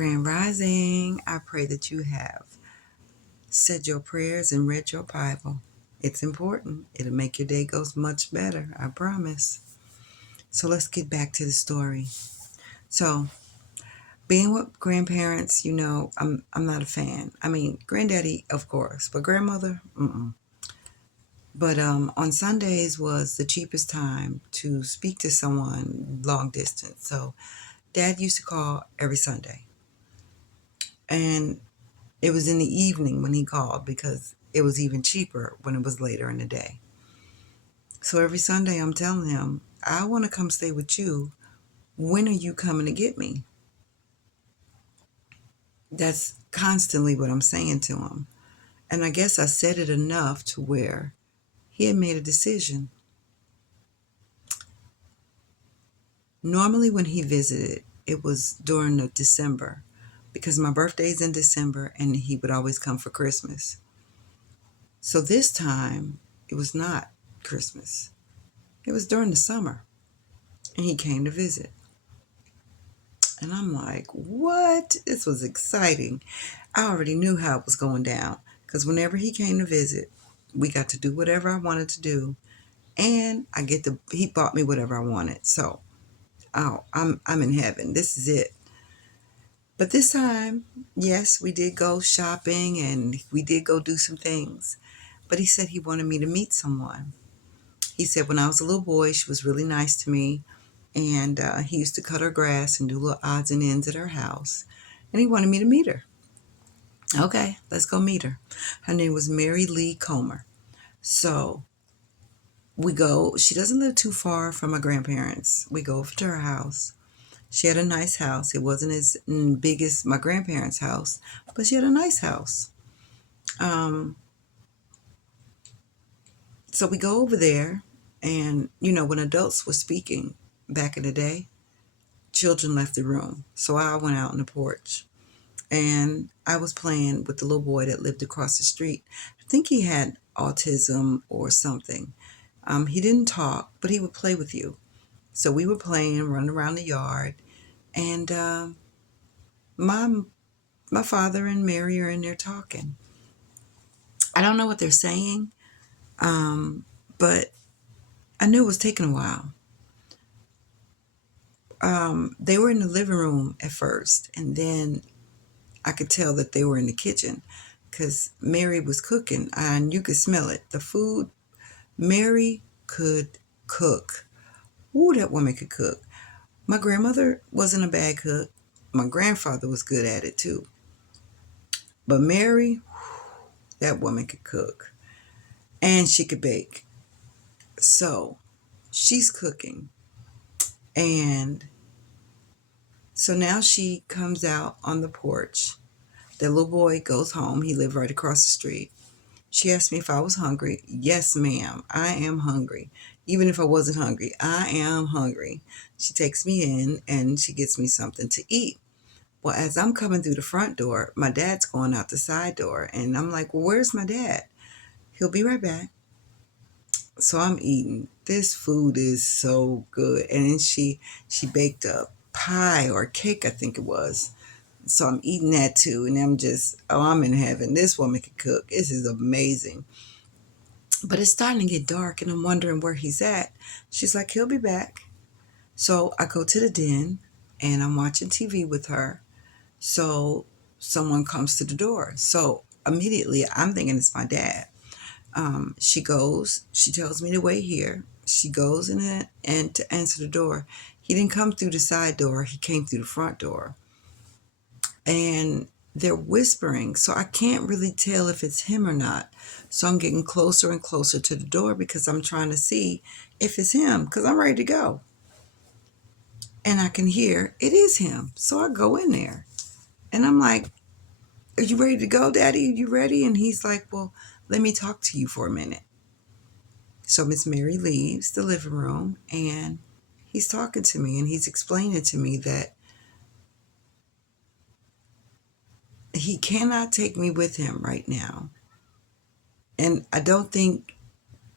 Grand Rising, I pray that you have said your prayers and read your Bible. It's important. It'll make your day go much better, I promise. So let's get back to the story. So, being with grandparents, I'm not a fan. I mean, granddaddy, of course, but grandmother, mm-mm. But on Sundays was the cheapest time to speak to someone long distance. So, Dad used to call every Sunday. And it was in the evening when he called because it was even cheaper when it was later in the day. So every Sunday I'm telling him, I want to come stay with you. When are you coming to get me? That's constantly what I'm saying to him. And I guess I said it enough to where he had made a decision. Normally when he visited, it was during the December because my birthday's in December and he would always come for Christmas. So this time it was not Christmas. It was during the summer. And he came to visit. And I'm like, what? This was exciting. I already knew how it was going down because whenever he came to visit, we got to do whatever I wanted to do, and he bought me whatever I wanted. So, I'm in heaven. This is it. But this time, yes, we did go shopping and we did go do some things. But he said he wanted me to meet someone. He said when I was a little boy, she was really nice to me. And he used to cut her grass and do little odds and ends at her house. And he wanted me to meet her. Okay, let's go meet her. Her name was Mary Lee Comer. So we go. She doesn't live too far from my grandparents. We go over to her house. She had a nice house. It wasn't as big as my grandparents' house, but she had a nice house. Um, so we go over there, and when adults were speaking back in the day, children left the room. So I went out on the porch and I was playing with the little boy that lived across the street. I think he had autism or something. He didn't talk, but he would play with you. So we were playing, running around the yard, and my my father and Mary are in there talking. I don't know what they're saying, but I knew it was taking a while. They were in the living room at first, and then I could tell that they were in the kitchen because Mary was cooking, and you could smell it. The food, Mary could cook. Ooh, that woman could cook. My grandmother wasn't a bad cook. My grandfather was good at it too. But Mary, that woman could cook. And she could bake. So she's cooking. And so now she comes out on the porch. The little boy goes home. He lived right across the street. She asked me if I was hungry. Yes, ma'am, I am hungry. Even if I wasn't hungry, I am hungry. She takes me in and she gets me something to eat. Well, as I'm coming through the front door, my dad's going out the side door. And I'm like, well, where's my dad? He'll be right back. So I'm eating. This food is so good. And then she baked a pie or cake, I think it was. So I'm eating that too. And I'm in heaven. This woman can cook. This is amazing. But it's starting to get dark and I'm wondering where he's at. She's like, he'll be back. So I go to the den and I'm watching TV with her. So someone comes to the door. So immediately I'm thinking it's my dad. She tells me to wait here. She goes in and to answer the door. He didn't come through the side door, he came through the front door. And they're whispering, so I can't really tell if it's him or not. So I'm getting closer and closer to the door because I'm trying to see if it's him because I'm ready to go. And I can hear it is him. So I go in there and I'm like, are you ready to go, Daddy? Are you ready? And he's like, well, let me talk to you for a minute. So Miss Mary leaves the living room and he's talking to me and he's explaining to me that he cannot take me with him right now. And I don't think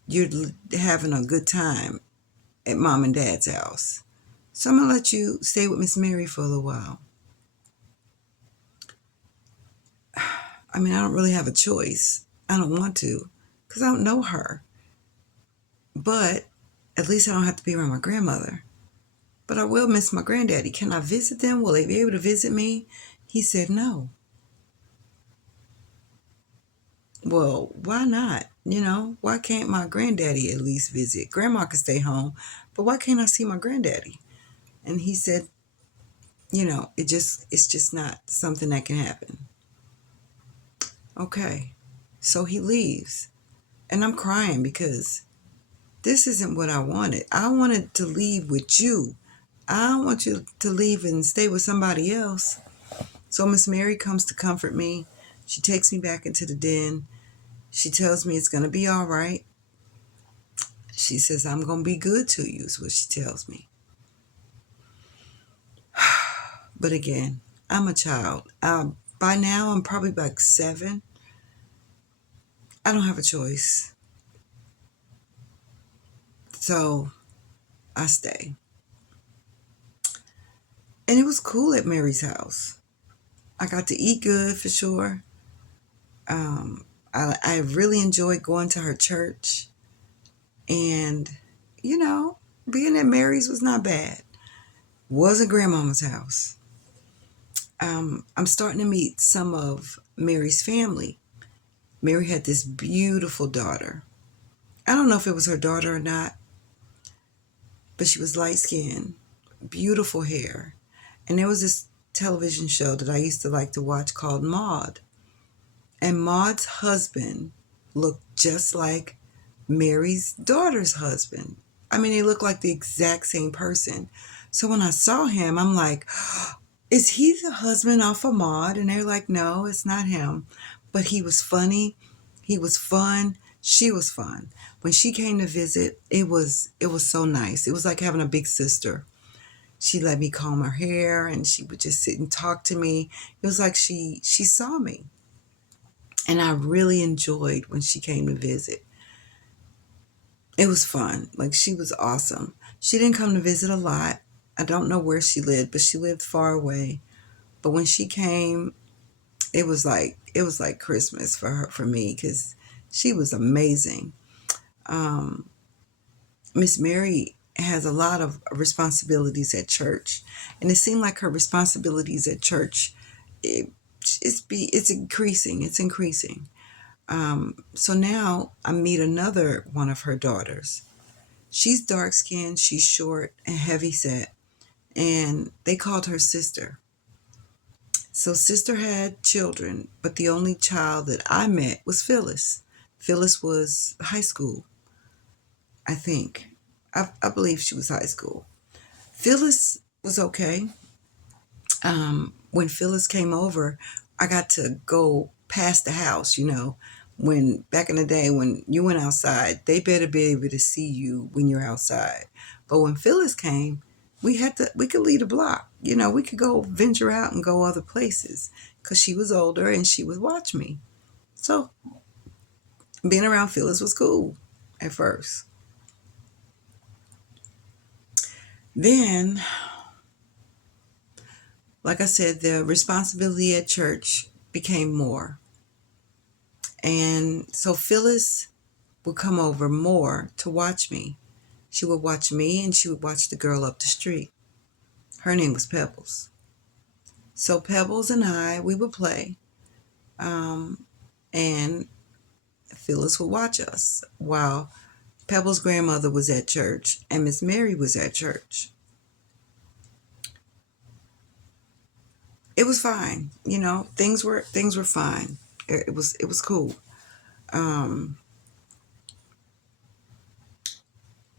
you're having a good time at mom and dad's house. So I'm going to let you stay with Miss Mary for a little while. I mean, I don't really have a choice. I don't want to because I don't know her. But at least I don't have to be around my grandmother. But I will miss my granddaddy. Can I visit them? Will they be able to visit me? He said no. Well, why not? Why can't my granddaddy at least visit? Grandma could stay home, but why can't I see my granddaddy? And he said, it's just not something that can happen. Okay. So he leaves. And I'm crying because this isn't what I wanted. I wanted to leave with you. I don't want you to leave and stay with somebody else. So Miss Mary comes to comfort me. She takes me back into the den. She tells me it's going to be all right. She says, I'm going to be good to you, is what she tells me. But again, I'm a child. By now, I'm probably like 7. I don't have a choice. So I stay. And it was cool at Mary's house. I got to eat good for sure. Um, I really enjoyed going to her church. And, you know, being at Mary's was not bad. Wasn't grandmama's house. I'm starting to meet some of Mary's family. Mary had this beautiful daughter. I don't know if it was her daughter or not, but she was light skinned, beautiful hair. And there was this television show that I used to like to watch called Maude. And Maude's husband looked just like Mary's daughter's husband. I mean, they looked like the exact same person. So when I saw him, I'm like, is he the husband off of Maude? And they're like, no, it's not him. But he was funny. He was fun. She was fun. When she came to visit, it was so nice. It was like having a big sister. She let me comb her hair and she would just sit and talk to me. It was like she saw me. And I really enjoyed when she came to visit. It was fun. Like she was awesome. She didn't come to visit a lot. I don't know where she lived, but she lived far away. But when she came, it was like Christmas for her, for me, because she was amazing. Um, Miss Mary has a lot of responsibilities at church, and it seemed like her responsibilities at church, it, it's increasing. It's increasing. So now I meet another one of her daughters. She's dark skinned, she's short and heavy set, and they called her sister. So sister had children, but the only child that I met was Phyllis. Phyllis was high school, I think. I believe she was high school. Phyllis was okay. When Phyllis came over, I got to go past the house, when back in the day when you went outside, they better be able to see you when you're outside. But when Phyllis came, we could leave the block. We could go venture out and go other places because she was older and she would watch me. So being around Phyllis was cool at first. Then, like I said, the responsibility at church became more. And so Phyllis would come over more to watch me. She would watch me and she would watch the girl up the street. Her name was Pebbles. So Pebbles and we would play, and Phyllis would watch us while Pebbles' grandmother was at church and Miss Mary was at church. It was fine, things were fine. It was cool. Um,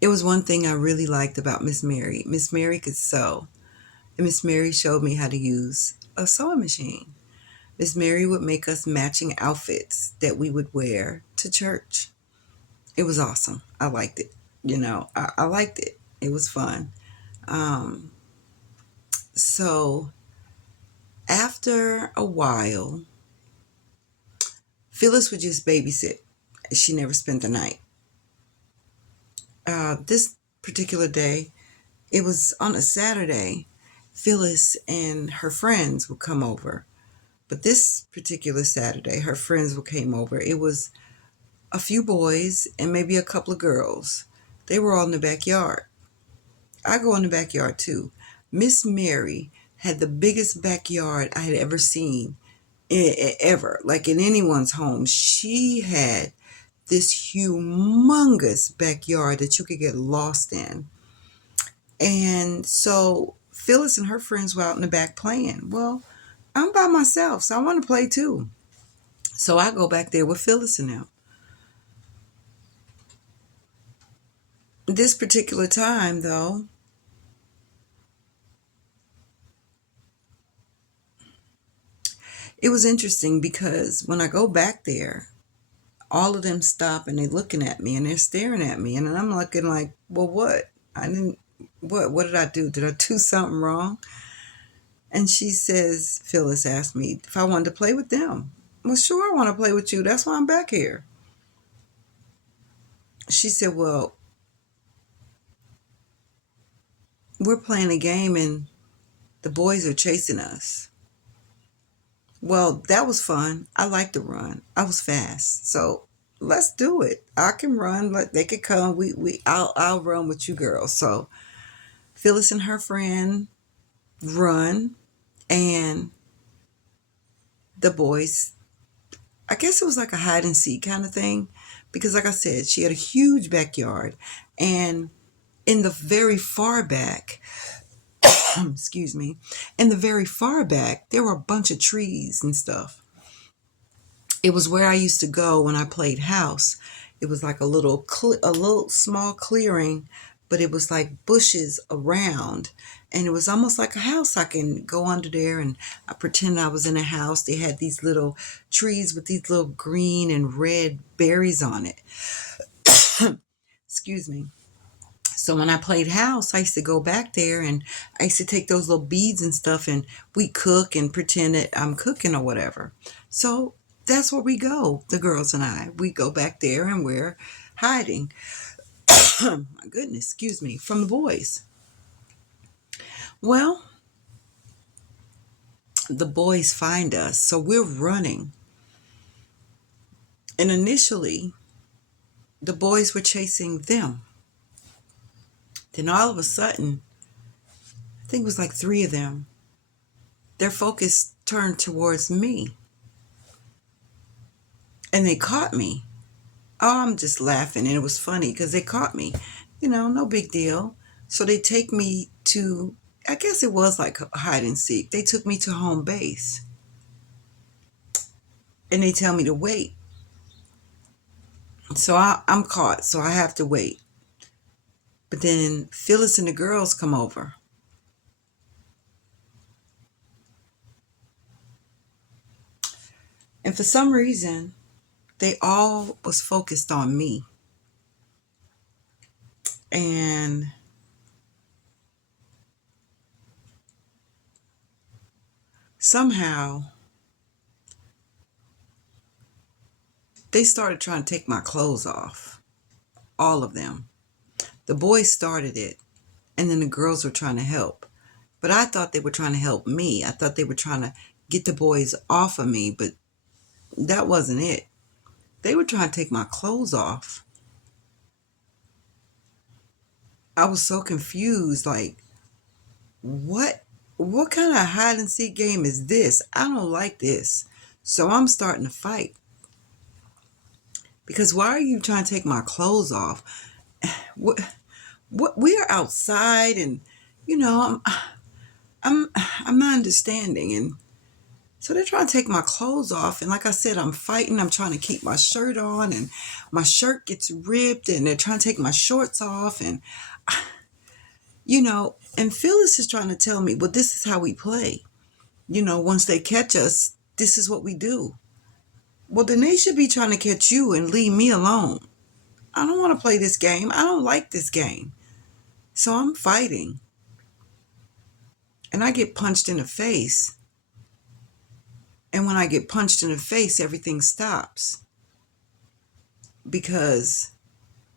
it was one thing I really liked about Miss Mary. Miss Mary could sew, and Miss Mary showed me how to use a sewing machine. Miss Mary would make us matching outfits that we would wear to church. It was awesome. I liked it. I liked it. It was fun. Um, so after a while, Phyllis would just babysit. She never spent the night. This particular day, it was on a Saturday. Phyllis and her friends would come over. But this particular Saturday, her friends came over. It was a few boys and maybe a couple of girls. They were all in the backyard. I go in the backyard too. Miss Mary had the biggest backyard I had ever seen, ever, like in anyone's home. She had this humongous backyard that you could get lost in. And so Phyllis and her friends were out in the back playing. Well, I'm by myself, so I want to play too. So I go back there with Phyllis and them. This particular time, though, it was interesting because when I go back there, all of them stop and they're looking at me and they're staring at me. And I'm looking like, well, what? I didn't, what did I do? Did I do something wrong? And she says, Phyllis asked me if I wanted to play with them. Well, sure, I want to play with you. That's why I'm back here. She said, well, we're playing a game and the boys are chasing us. Well, that was fun. I like to run. I was fast. So let's do it. I can run. Like they could come. I'll run with you girls. So Phyllis and her friend run, and the boys, I guess it was like a hide and seek kind of thing. Because like I said, she had a huge backyard. And in the very far back, excuse me, in the very far back, there were a bunch of trees and stuff. It was where I used to go when I played house. It was like a little small clearing, but it was like bushes around, and it was almost like a house. I can go under there and I pretend I was in a house. They had these little trees with these little green and red berries on it. Excuse me. So when I played house, I used to go back there and I used to take those little beads and stuff and we cook and pretend that I'm cooking or whatever. So that's where we go, the girls and I. We go back there and we're hiding. My goodness, excuse me, from the boys. Well, the boys find us, so we're running. And initially, the boys were chasing them. Then all of a sudden, I think it was like three of them, their focus turned towards me and they caught me. Oh, I'm just laughing. And it was funny because they caught me. No big deal. So they take me to, I guess it was like hide and seek. They took me to home base and they tell me to wait. So I'm caught. So I have to wait. But then Phyllis and the girls come over. And for some reason, they all was focused on me. And somehow they started trying to take my clothes off. All of them. The boys started it, and then the girls were trying to help. But I thought they were trying to help me. I thought they were trying to get the boys off of me, but that wasn't it. They were trying to take my clothes off. I was so confused, like, what what kind of hide and seek game is this? I don't like this. So I'm starting to fight. Because why are you trying to take my clothes off? What we are outside and you know, I'm I'm not understanding, and so they're trying to take my clothes off, and like I said, I'm fighting. I'm trying to keep my shirt on, and my shirt gets ripped, and they're trying to take my shorts off, and and Phyllis is trying to tell me, well, this is how we play. Once they catch us, this is what we do. Well, then they should be trying to catch you and leave me alone. I don't want to play this game. I don't like this game. So I'm fighting, and I get punched in the face. And when I get punched in the face, everything stops because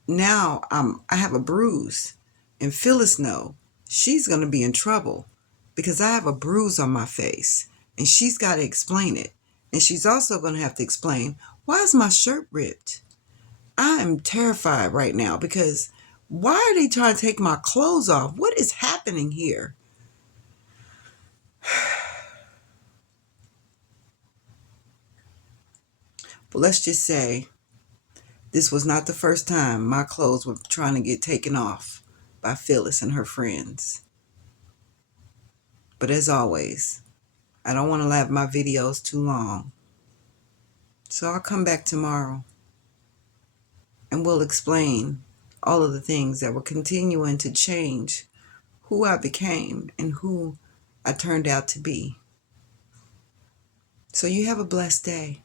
now I have a bruise, and Phyllis know she's going to be in trouble because I have a bruise on my face. And she's got to explain it. And she's also going to have to explain, why is my shirt ripped? I am terrified right now because why are they trying to take my clothes off? What is happening here? But let's just say this was not the first time my clothes were trying to get taken off by Phyllis and her friends. But as always, I don't want to have my videos too long. So I'll come back tomorrow and we'll explain all of the things that were continuing to change who I became and who I turned out to be. So you have a blessed day.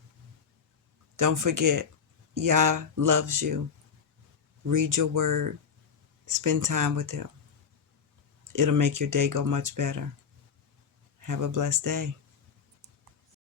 Don't forget, Yah loves you. Read your word. Spend time with him. It'll make your day go much better. Have a blessed day.